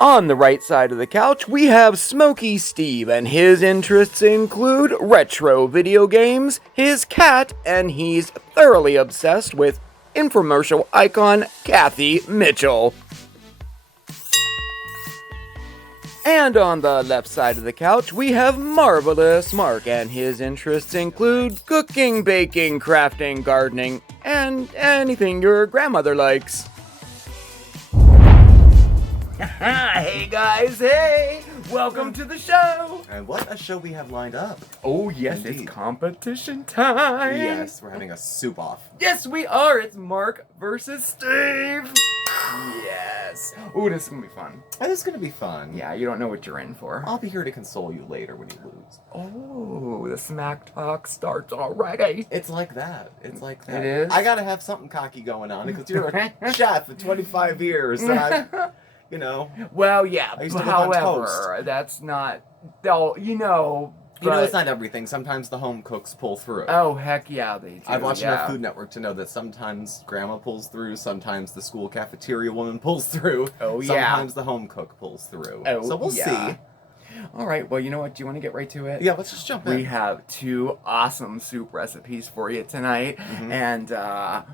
On the right side of the couch, we have Smokey Steve, and his interests include retro video games, his cat, and he's thoroughly obsessed with infomercial icon Kathy Mitchell. And on the left side of the couch, we have Marvelous Marc, and his interests include cooking, baking, crafting, gardening, and anything your grandmother likes. Hey guys, hey! Welcome to the show! And what a show we have lined up. Oh yes, Indeed. It's competition time! Yes, we're having a soup off. Yes, we are! It's Marc versus Steve! Yes! Oh, this is gonna be fun. It is gonna be fun. Yeah, you don't know what you're in for. I'll be here to console you later when you lose. Oh, the smack talk starts already. It's like that. It's like that. It is? I gotta have something cocky going on because you're a chef for 25 years. So I, Well, yeah, I used to live on however, toast. that's not, though, it's not everything. Sometimes the home cooks pull through. Oh, heck yeah, they do. I've watched enough Food Network to know that sometimes grandma pulls through, sometimes the school cafeteria woman pulls through, Oh, yeah. sometimes the home cook pulls through. Oh, so we'll yeah. see. All right, well, you know what? Do you want to get right to it? Yeah, let's just jump in. We have two awesome soup recipes for you tonight. Mhm. And,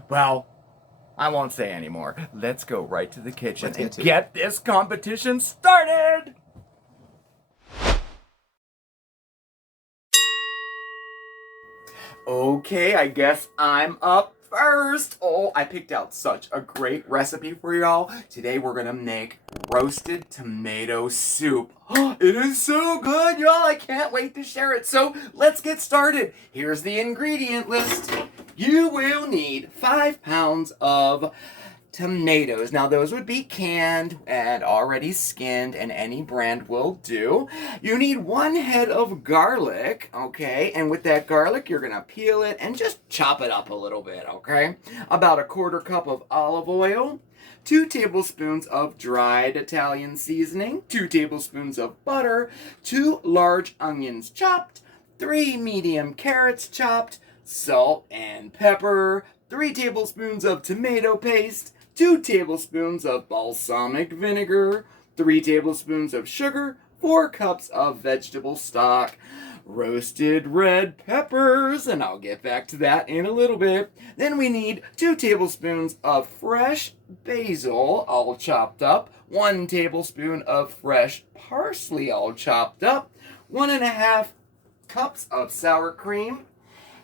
well, I won't say anymore. Let's go right to the kitchen Let's and get this competition started! Okay, I guess I'm up first. Oh, I picked out such a great recipe for y'all. Today we're gonna make roasted tomato soup. It is so good, y'all. I can't wait to share it. So let's get started. Here's the ingredient list. You will need 5 pounds of tomatoes. Now those would be canned and already skinned, and any brand will do. You need 1 head of garlic, okay? And with that garlic, you're gonna peel it and just chop it up a little bit, okay? About 1/4 cup of olive oil, 2 tablespoons of dried Italian seasoning, 2 tablespoons of butter, 2 large onions chopped, 3 medium carrots chopped, salt and pepper, 3 tablespoons of tomato paste, 2 tablespoons of balsamic vinegar, 3 tablespoons of sugar, 4 cups of vegetable stock, roasted red peppers, and I'll get back to that in a little bit. Then we need 2 tablespoons of fresh basil, all chopped up, 1 tablespoon of fresh parsley, all chopped up, 1.5 cups of sour cream,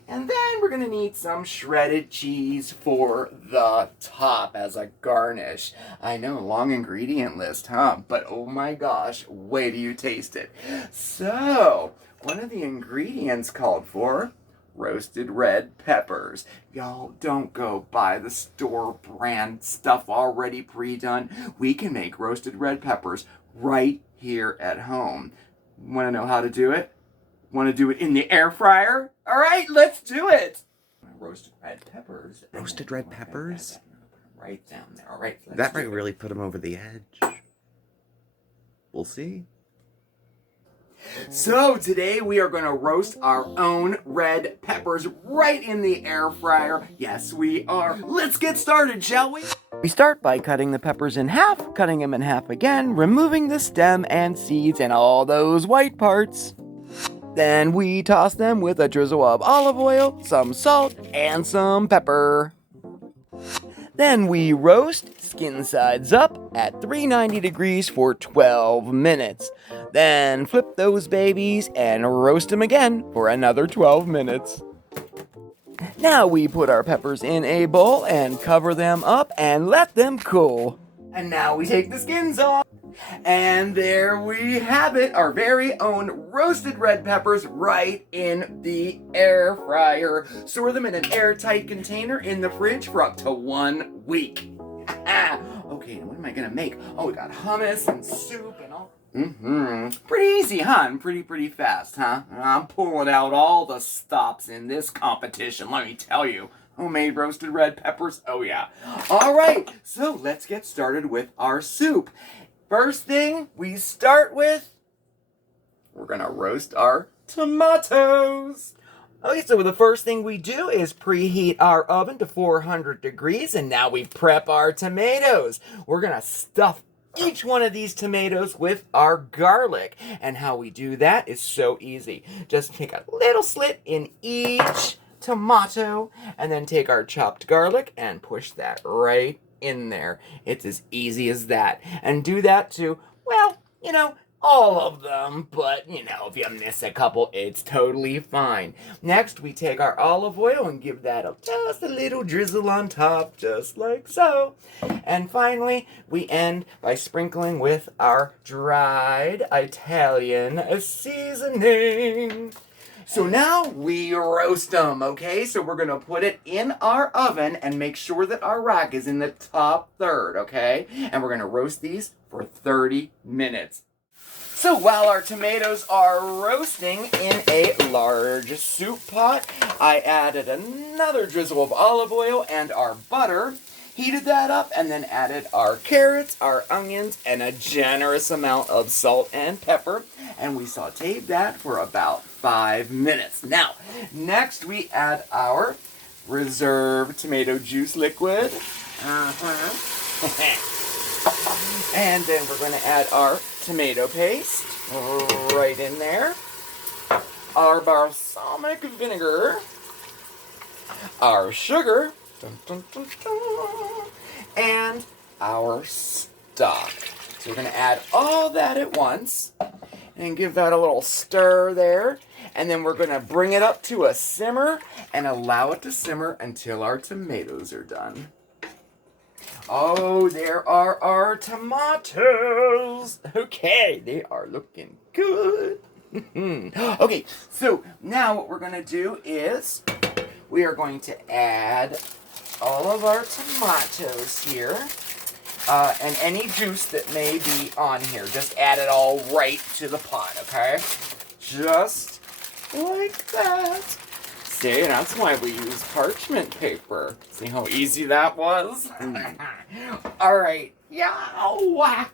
and then we're going to need some shredded cheese for the top as a garnish. I know, long ingredient list, huh? But oh my gosh, wait till you taste it. So, one of the ingredients called for, roasted red peppers. Y'all, don't go buy the store brand stuff already pre-done. We can make roasted red peppers right here at home. Want to know how to do it? Want to do it in the air fryer? All right, let's do it. Roasted red peppers. Roasted red peppers? Right down there. All right. That might really put him over the edge. We'll see. So today we are going to roast our own red peppers right in the air fryer. Yes, we are. Let's get started, shall we? We start by cutting the peppers in half, cutting them in half again, removing the stem and seeds and all those white parts. Then we toss them with a drizzle of olive oil, some salt, and some pepper. Then we roast, skin sides up, at 390 degrees for 12 minutes. Then flip those babies and roast them again for another 12 minutes. Now we put our peppers in a bowl and cover them up and let them cool. And now we take the skins off. And there we have it, our very own roasted red peppers right in the air fryer. Store them in an airtight container in the fridge for up to 1 week. Okay, what am I gonna make? Oh, we got hummus and soup and all. Pretty easy, huh? And pretty fast, huh? I'm pulling out all the stops in this competition, let me tell you. Homemade roasted red peppers, oh yeah. All right, so let's get started with our soup. First thing we start with, we're gonna roast our tomatoes. Okay, so the first thing we do is preheat our oven to 400 degrees, and now we prep our tomatoes. We're gonna stuff each one of these tomatoes with our garlic. And how we do that is so easy. Just take a little slit in each tomato and then take our chopped garlic and push that right in there. It's as easy as that. And do that to, well, all of them, but if you miss a couple, it's totally fine. Next, we take our olive oil and give that just a little drizzle on top, just like so. And finally, we end by sprinkling with our dried Italian seasoning. So now we roast them, okay? So we're gonna put it in our oven and make sure that our rack is in the top third, okay? And we're gonna roast these for 30 minutes. So while our tomatoes are roasting in a large soup pot, I added another drizzle of olive oil and our butter, heated that up, and then added our carrots, our onions, and a generous amount of salt and pepper, and we sauteed that for about 5 minutes. Now, next we add our reserved tomato juice liquid. And then we're going to add our tomato paste right in there, our balsamic vinegar, our sugar, and our stock. So we're going to add all that at once and give that a little stir there. And then we're going to bring it up to a simmer and allow it to simmer until our tomatoes are done. Oh, there are our tomatoes. Okay, they are looking good. Okay, so now what we're going to do is we are going to add all of our tomatoes here. And any juice that may be on here, just add it all right to the pot, okay? Just like that. See, that's why we use parchment paper. See how easy that was? All right. Yeah.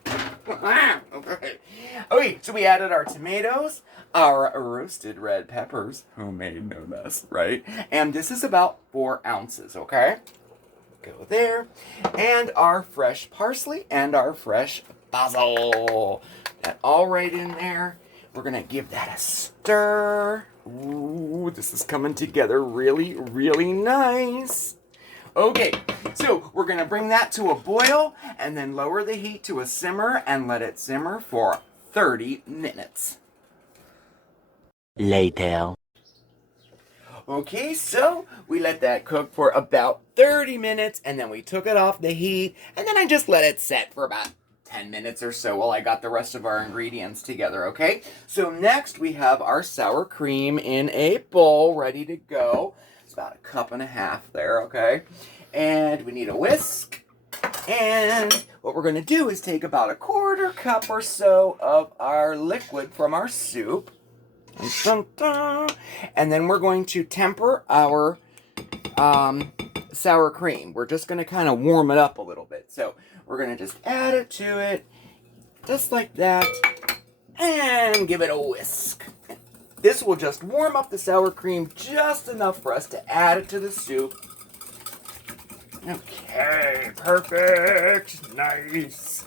Okay, so we added our tomatoes, our roasted red peppers, homemade no less, right? And this is about 4 ounces, okay? Go there. And our fresh parsley and our fresh basil. That all right in there. We're going to give that a stir. Ooh, this is coming together really, really nice. Okay, so we're going to bring that to a boil and then lower the heat to a simmer and let it simmer for 30 minutes. Later. Okay, so we let that cook for about 30 minutes and then we took it off the heat and then I just let it set for about 10 minutes or so while I got the rest of our ingredients together, okay? So next we have our sour cream in a bowl ready to go. It's about 1.5 cups there, okay? And we need a whisk. And what we're going to do is take about 1/4 cup or so of our liquid from our soup. And then we're going to temper our sour cream. We're just going to kind of warm it up a little bit. So we're going to just add it to it, just like that, and give it a whisk. This will just warm up the sour cream just enough for us to add it to the soup. Okay, perfect, nice.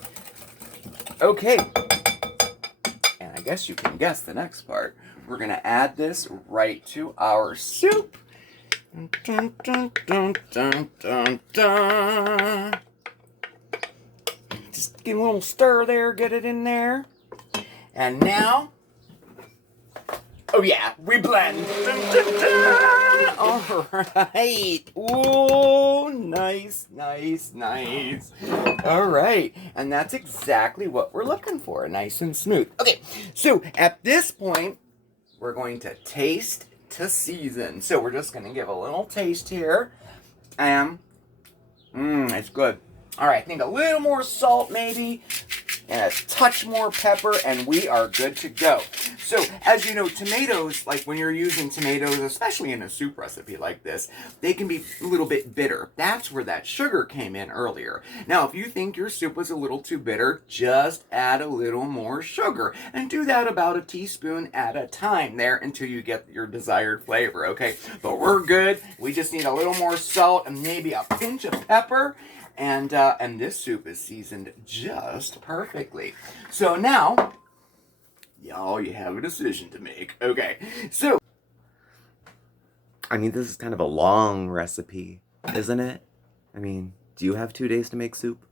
Okay, and I guess you can guess the next part. We're going to add this right to our soup. Dun, dun, dun, dun, dun, dun. Just give a little stir there, get it in there. And now, oh yeah, we blend. Dun, dun, dun. All right. Ooh, nice, nice, nice. All right, and that's exactly what we're looking for, nice and smooth. Okay, so at this point, we're going to taste to season. So we're just going to give a little taste here. It's good. All right, I think a little more salt maybe, and a touch more pepper, and we are good to go. So, as you know, tomatoes, like when you're using tomatoes, especially in a soup recipe like this, they can be a little bit bitter. That's where that sugar came in earlier. Now, if you think your soup was a little too bitter, just add a little more sugar. And do that about a teaspoon at a time there until you get your desired flavor, okay? But we're good. We just need a little more salt and maybe a pinch of pepper. And this soup is seasoned just perfectly. So now, y'all, you have a decision to make. Okay, so I mean, this is kind of a long recipe, isn't it? I mean, do you have 2 days to make soup?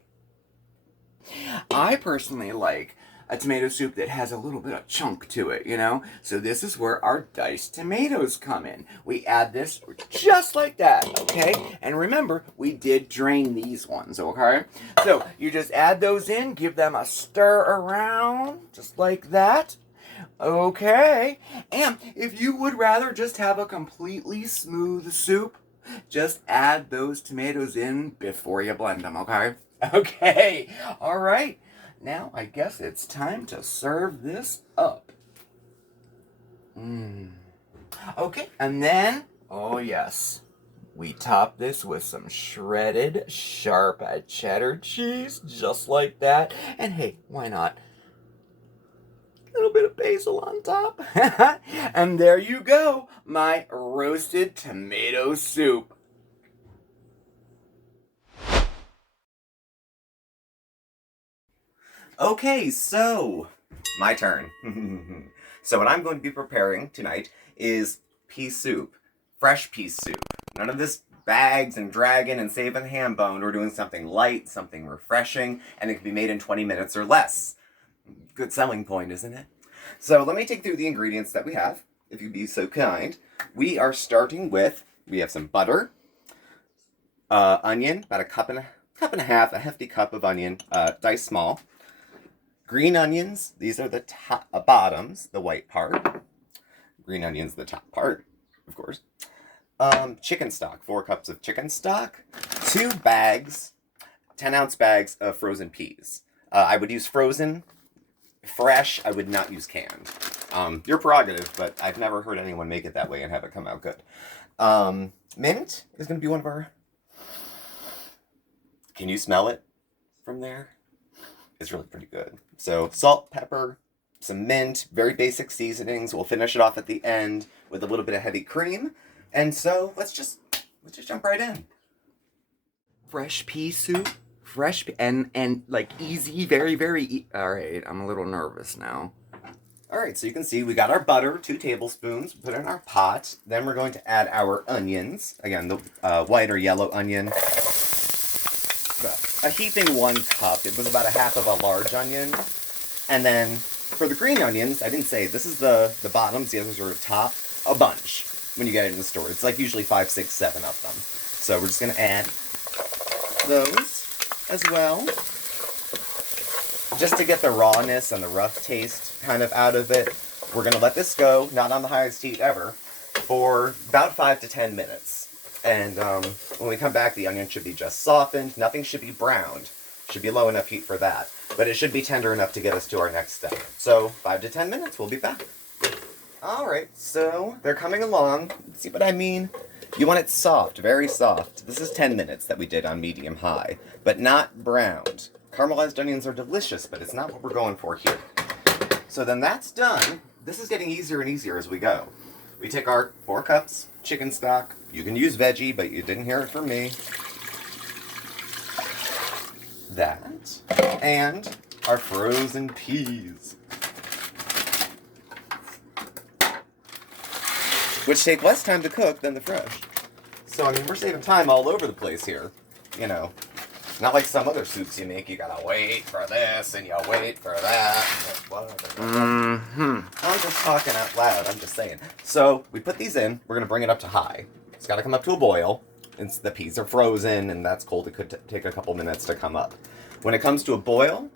I personally like a tomato soup that has a little bit of chunk to it, you know? So this is where our diced tomatoes come in. We add this just like that, okay? And remember, we did drain these ones, okay? So you just add those in, give them a stir around, just like that. Okay. And if you would rather just have a completely smooth soup, just add those tomatoes in before you blend them, okay? Okay. All right. Now I guess it's time to serve this up. Okay. And then, oh yes, we top this with some shredded, sharp cheddar cheese, just like that. And hey, why not? Little bit of basil on top. And there you go, my roasted tomato soup. Okay, so my turn. So what I'm going to be preparing tonight is pea soup, fresh pea soup. None of this bags and dragging and saving the ham bone. We're doing something light, something refreshing, and it can be made in 20 minutes or less. Good selling point, isn't it? So let me take through the ingredients that we have, if you'd be so kind. We are starting with, we have some butter, onion, about a cup and a half, a hefty cup of onion, diced small. Green onions, these are the bottoms, the white part. Green onions, the top part, of course. Chicken stock, 4 cups of chicken stock. 2 bags, 10-ounce bags of frozen peas. I would use frozen, fresh, I would not use canned. Your prerogative, but I've never heard anyone make it that way and have it come out good. Mint is going to be one of our... Can you smell it from there? It's really pretty good. So salt, pepper, some mint, very basic seasonings. We'll finish it off at the end with a little bit of heavy cream. And so let's just jump right in. Fresh pea soup, and like easy, very all right, I'm a little nervous now. All right, so you can see we got our butter, 2 tablespoons, put it in our pot. Then we're going to add our onions. Again, the white or yellow onion. A heaping 1 cup. It was about a half of a large onion. And then for the green onions, I didn't say, this is the bottoms, the others are top. A bunch when you get it in the store. It's like usually 5, 6, 7 of them. So we're just going to add those as well. Just to get the rawness and the rough taste kind of out of it. We're going to let this go, not on the highest heat ever, for about 5 to 10 minutes. And when we come back, the onion should be just softened. Nothing should be browned. Should be low enough heat for that. But it should be tender enough to get us to our next step. So 5 to 10 minutes, we'll be back. Alright, so they're coming along. See what I mean? You want it soft, very soft. This is 10 minutes that we did on medium-high, but not browned. Caramelized onions are delicious, but it's not what we're going for here. So then that's done. This is getting easier and easier as we go. We take our 4 cups, chicken stock. You can use veggie, but you didn't hear it from me. That. And our frozen peas. Which take less time to cook than the fresh. So, I mean, we're saving time all over the place here. You know, not like some other soups you make. You gotta wait for this and you wait for that. I'm just talking out loud. I'm just saying. So, we put these in. We're gonna bring it up to high. It's gotta come up to a boil. The peas are frozen and that's cold. It could take a couple minutes to come up. When it comes to a boil,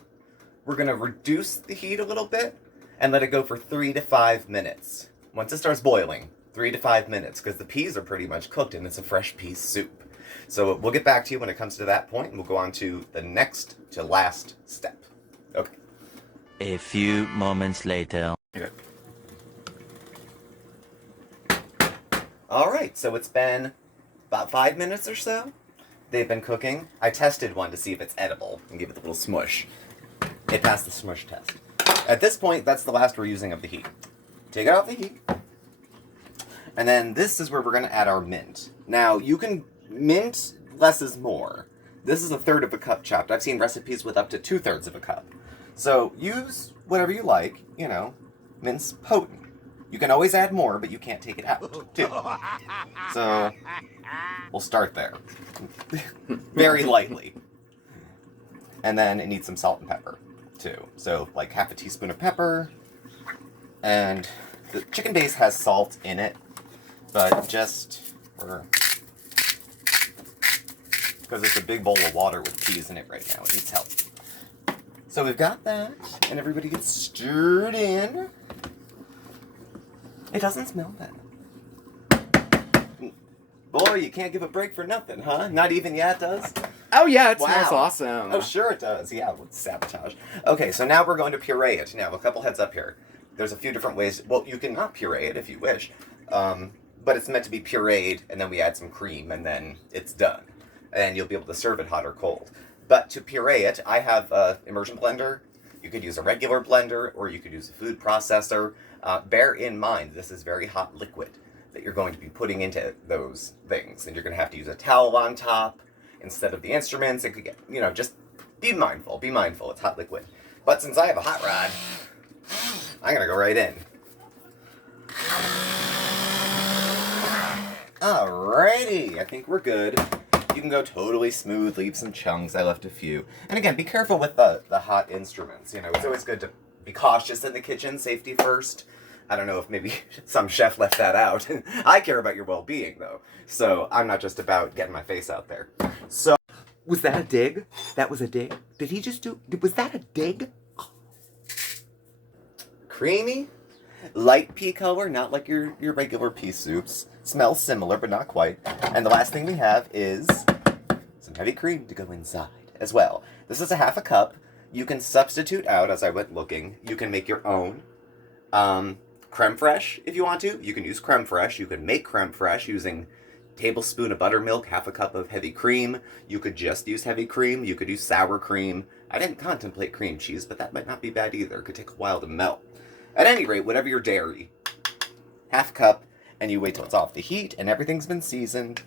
we're gonna reduce the heat a little bit and let it go for 3 to 5 minutes. Once it starts boiling, 3 to 5 minutes, because the peas are pretty much cooked and it's a fresh pea soup. So we'll get back to you when it comes to that point, and we'll go on to the next to last step. Okay. A few moments later. Okay. All right, so it's been about 5 minutes or so. They've been cooking. I tested one to see if it's edible and give it a little smush. It passed the smush test. At this point, that's the last we're using of the heat. Take it off the heat. And then this is where we're going to add our mint. Now, you can mint less is more. This is a third of a cup chopped. I've seen recipes with up to 2/3 of a cup. So use whatever you like, you know, mince potent. You can always add more, but you can't take it out, too. So, we'll start there. Very lightly. And then it needs some salt and pepper, too. So, like half a teaspoon of pepper. And the chicken base has salt in it, but just for... because it's a big bowl of water with peas in it right now. It needs help. So we've got that, and everybody gets stirred in. It doesn't smell bad. Boy, you can't give a break for nothing, huh? Not even yet does? Oh yeah, it Wow. smells awesome. Oh, sure it does. Yeah, let's sabotage. Okay, so now we're going to puree it. Now, a couple heads up here. There's a few different ways. Well, you can not puree it if you wish. But it's meant to be pureed, and then we add some cream, and then it's done. And you'll be able to serve it hot or cold. But to puree it, I have an immersion blender. You could use a regular blender, or you could use a food processor. Bear in mind, this is very hot liquid that you're going to be putting into those things. And you're going to have to use a towel on top instead of the instruments. It could get, you know, just be mindful. Be mindful. It's hot liquid. But since I have a hot rod, I'm going to go right in. Alrighty. I think we're good. You can go totally smooth, leave some chunks. I left a few. And again, be careful with the hot instruments. You know, it's always good to be cautious in the kitchen, safety first. I don't know if maybe some chef left that out. I care about your well-being, though. So I'm not just about getting my face out there. So, was that a dig? That was a dig? Did he just do... Was that a dig? Creamy, light pea color, not like your regular pea soups. Smells similar, but not quite. And the last thing we have is some heavy cream to go inside as well. This is a half a cup. You can substitute out, as I went looking. You can make your own. Creme fraiche, if you want to. You can use creme fraiche. You can make creme fraiche using a tablespoon of buttermilk, half a cup of heavy cream. You could just use heavy cream. You could use sour cream. I didn't contemplate cream cheese, but that might not be bad either. It could take a while to melt. At any rate, whatever your dairy, half cup, and you wait till it's off the heat and everything's been seasoned,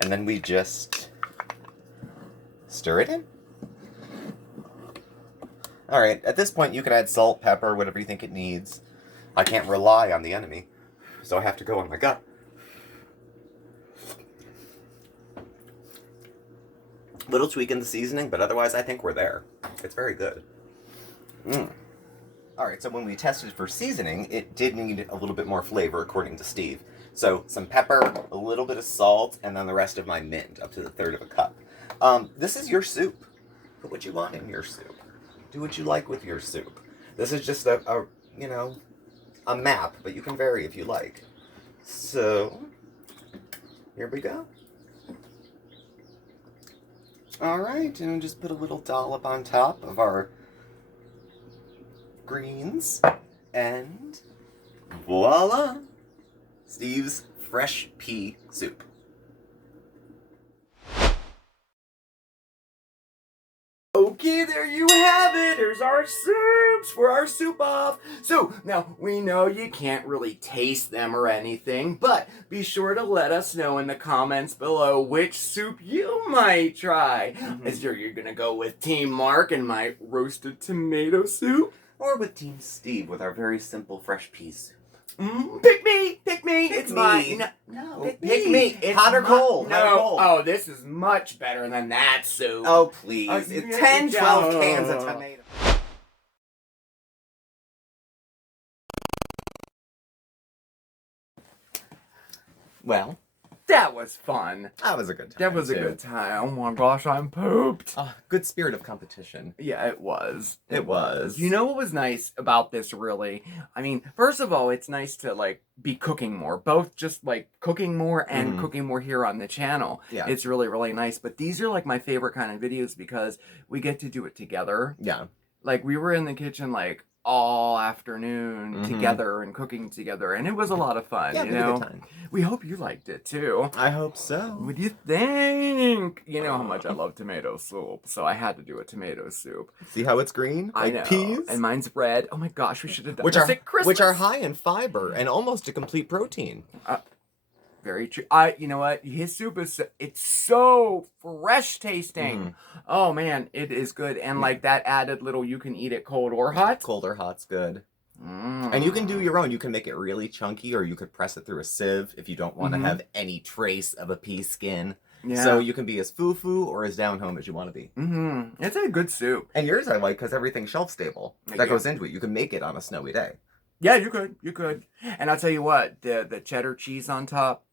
and then we just stir it in. Alright, at this point you can add salt, pepper, whatever you think it needs. I can't rely on the enemy, so I have to go on my gut. Little tweak in the seasoning, but otherwise I think we're there. It's very good. Alright, so when we tested for seasoning, it did need a little bit more flavor, according to Steve. So, some pepper, a little bit of salt, and then the rest of my mint, up to the third of a cup. This is your soup. Put what you want in your soup. Do what you like with your soup. This is just a map, but you can vary if you like. So, here we go. Alright, and just put a little dollop on top of our greens. And voila! Steve's fresh pea soup. Okay, there you have it. There's our soups for our soup off. So, now, we know you can't really taste them or anything, but be sure to let us know in the comments below which soup you might try. Is you're gonna go with Team Mark and my roasted tomato soup? Or with Team Steve with our very simple fresh pea soup? Pick me! Pick me! It's mine! No, pick me! It's hot or cold? No. Hot or cold? Oh, this is much better than that soup. Oh, please. It's 10, 12 cans of tomato. Well, That was fun. that was a good time. That was a good time. Oh my gosh, I'm pooped. Good spirit of competition. Yeah, it was. It was. You know what was nice about this, really? I mean, first of all, it's nice to, like, be cooking more. Both just, like, cooking more and cooking more here on the channel. Yeah. It's really, really nice. But these are, like, my favorite kind of videos because we get to do it together. Yeah. Like, we were in the kitchen, like, all afternoon together and cooking together, and it was a lot of fun. Yeah, you we had a know, good time. We hope you liked it too. I hope so. What do you think? You know how much I love tomato soup, so I had to do a tomato soup. See how it's green? I Like know, peas? and mine's red. Oh my gosh, we should have done Which this are at Christmas. which are high in fiber and almost a complete protein. Very true. You know what? His soup it's so fresh tasting. Oh man, it is good. And like that added little, you can eat it cold or hot. Cold or hot's good. And you can do your own. You can make it really chunky, or you could press it through a sieve if you don't want to have any trace of a pea skin. Yeah. So you can be as foo-foo or as down-home as you want to be. It's a good soup. And yours I like because everything's shelf-stable. That goes into it. You can make it on a snowy day. Yeah, you could. And I'll tell you what, the cheddar cheese on top,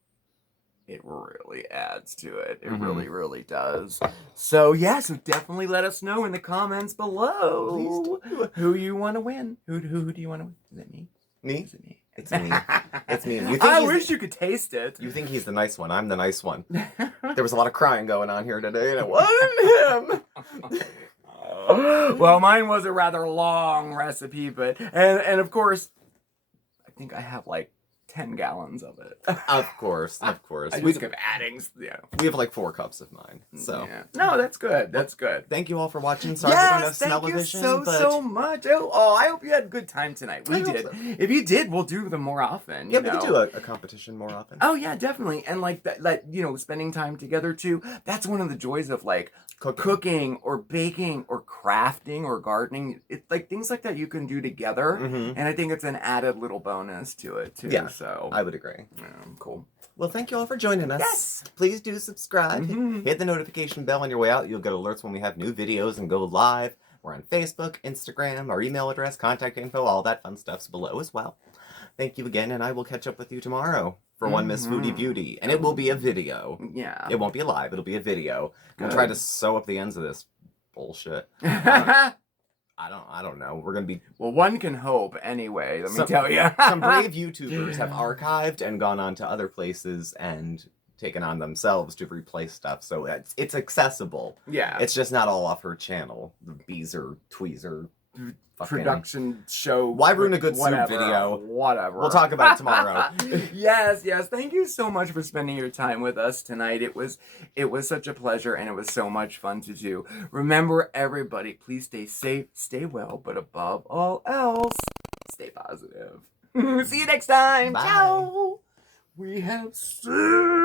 it really adds to it. It really does. So yeah, so definitely let us know in the comments below who you want to win. Who do you want to win? Is it me? Me? Is it me? It's me. It's me. I wish you could taste it. You think he's the nice one. I'm the nice one. There was a lot of crying going on here today, and it wasn't him. Well, mine was a rather long recipe, but and of course, I think I have like 10 gallons of it. Of course. I just kept adding. Yeah. We have like 4 cups of mine. So yeah. No, that's good. That's good. Thank you all for watching. Sorry we don't have smell-o-vision. Thank you so much. Oh, I hope you had a good time tonight. We did. So. If you did, we'll do them more often. Yeah, we can do a competition more often. Oh yeah, definitely. And like that, spending time together too. That's one of the joys of like cooking or baking or crafting or gardening. It's like things like that you can do together, and I think it's an added little bonus to it too. Yeah. So I would agree. Yeah, cool. Well, thank you all for joining us. Yes. Please do subscribe. Hit the notification bell on your way out. You'll get alerts when we have new videos and go live. We're on Facebook, Instagram, our email address, contact info, all that fun stuff's below as well. Thank you again, and I will catch up with you tomorrow for One Miss Foodie Beauty. And it will be a video. Yeah. It won't be live. It'll be a video. Good. We'll try to sew up the ends of this bullshit. I don't know. We're gonna be. Well, one can hope anyway. Let me tell you. Some brave YouTubers have archived and gone on to other places and taken on themselves to replace stuff. So it's accessible. Yeah. It's just not all off her channel. The Beezer, Tweezer, production show. Why ruin a good soup video? Whatever. We'll talk about it tomorrow. Yes. Thank you so much for spending your time with us tonight. It was such a pleasure, and it was so much fun to do. Remember, everybody, please stay safe, stay well, but above all else, stay positive. See you next time. Bye. Ciao. We have soup.